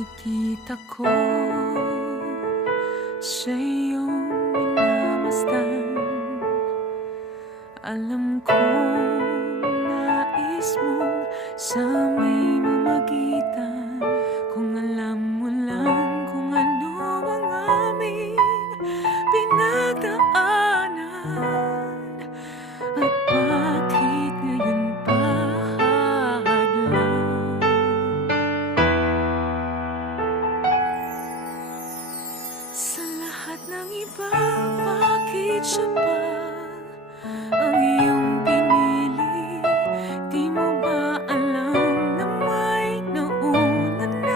nakikita ko sa iyong minamasdan. Alam kong nais mong sa aming mamagitan. Kung alam mo lang kung ano ang aming pinagdaanan at bakit ngayon pa hadlang. Sa lahat ng iba, bakit siya pa